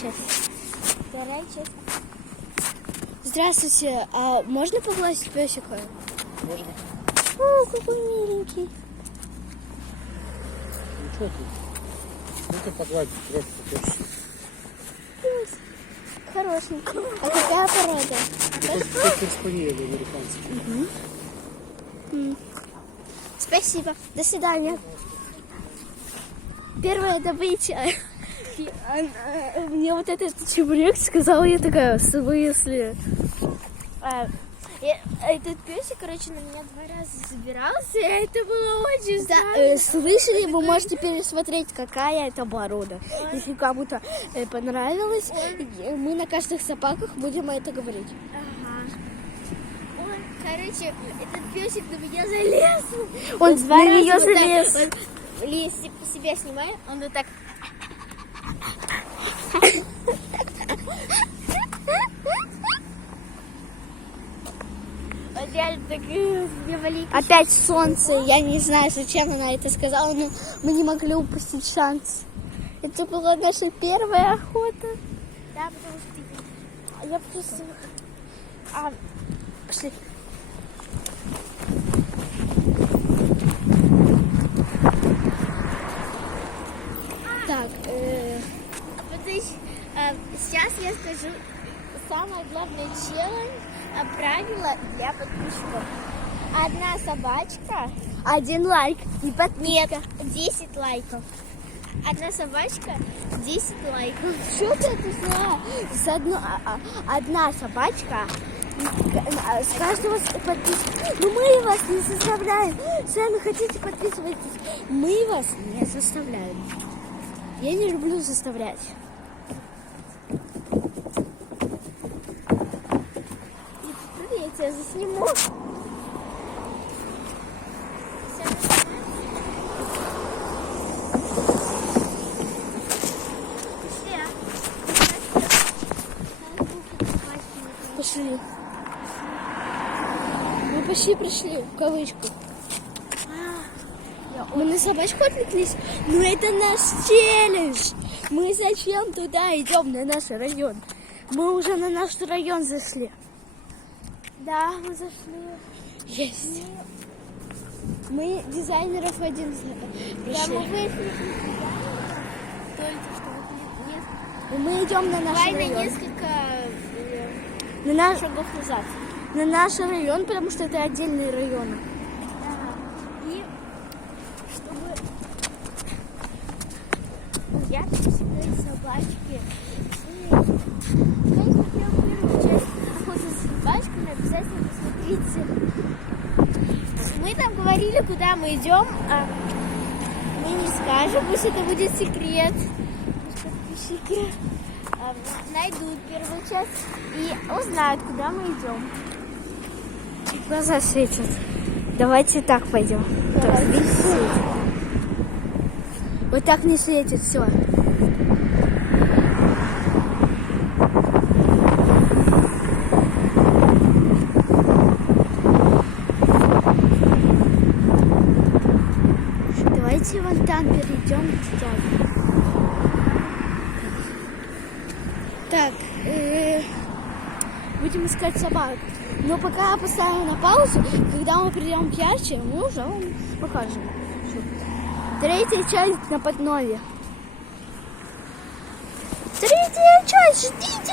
часть. Вторая часть. Здравствуйте, а можно погладить песика? Можно. О, какой миленький. Ну что ты? Ну-ка погладить, просто пес. Пес. Хорошенький. А какая порода? Это корреспондент американский. Спасибо. До свидания. Первое добытие. Мне вот этот чебурек сказал, я такая, в смысле? Этот песик, короче, на меня 2 раза забирался, и это было очень Да, слышали, вы можете пересмотреть, какая это порода. Если кому-то понравилось, мы на каждых собаках будем это говорить. Ага. Он, короче, этот песик на меня залез. Он 2 на раза нее вот так, залез. Если себя снимаю, он вот так. Он реально так маленький. Опять солнце. Я не знаю, зачем она это сказала, но мы не могли упустить шанс. Это была наша первая охота. Да, потому что Я просто... Пошли. Так, сейчас я скажу самое главное правило для подписчиков. 1 собачка, 1 лайк и подписка. нет, 10 лайков. 1 собачка, 10 лайков. Что ты это одна собачка с каждого подписки. Ну мы вас не заставляем. Сами хотите, подписывайтесь. Мы вас не заставляем. Я не люблю заставлять. Я тебя засниму. Пошли. Мы почти пришли в кавычку. Мы на собачку отвлеклись. Но это наш челлендж. Мы зачем туда идем, на наш район? Мы уже на наш район зашли. Да, мы зашли. Есть. Мы дизайнеров 1 Да, пришли. мы вышли. Только что нет. И мы идем на наш Давай на район. несколько На наш, шагов назад. на наш район, потому что это отдельный район. И чтобы я себе собачки. Конечно, первую часть охоты с собачками обязательно посмотрите. Мы там говорили, куда мы идем, а мы не скажем, пусть это будет секрет. Пусть подписчики найдут первую часть и узнают, куда мы идем. Глаза светят. Давайте так пойдем. Так, видите, светит. Вот так не светит, все. Давайте вон там перейдем к дяде. Так, будем искать собак. Но пока поставим на паузу, когда мы придем к Ярче, мы уже вам покажем. 3-я часть на поднове. 3-я часть, ждите!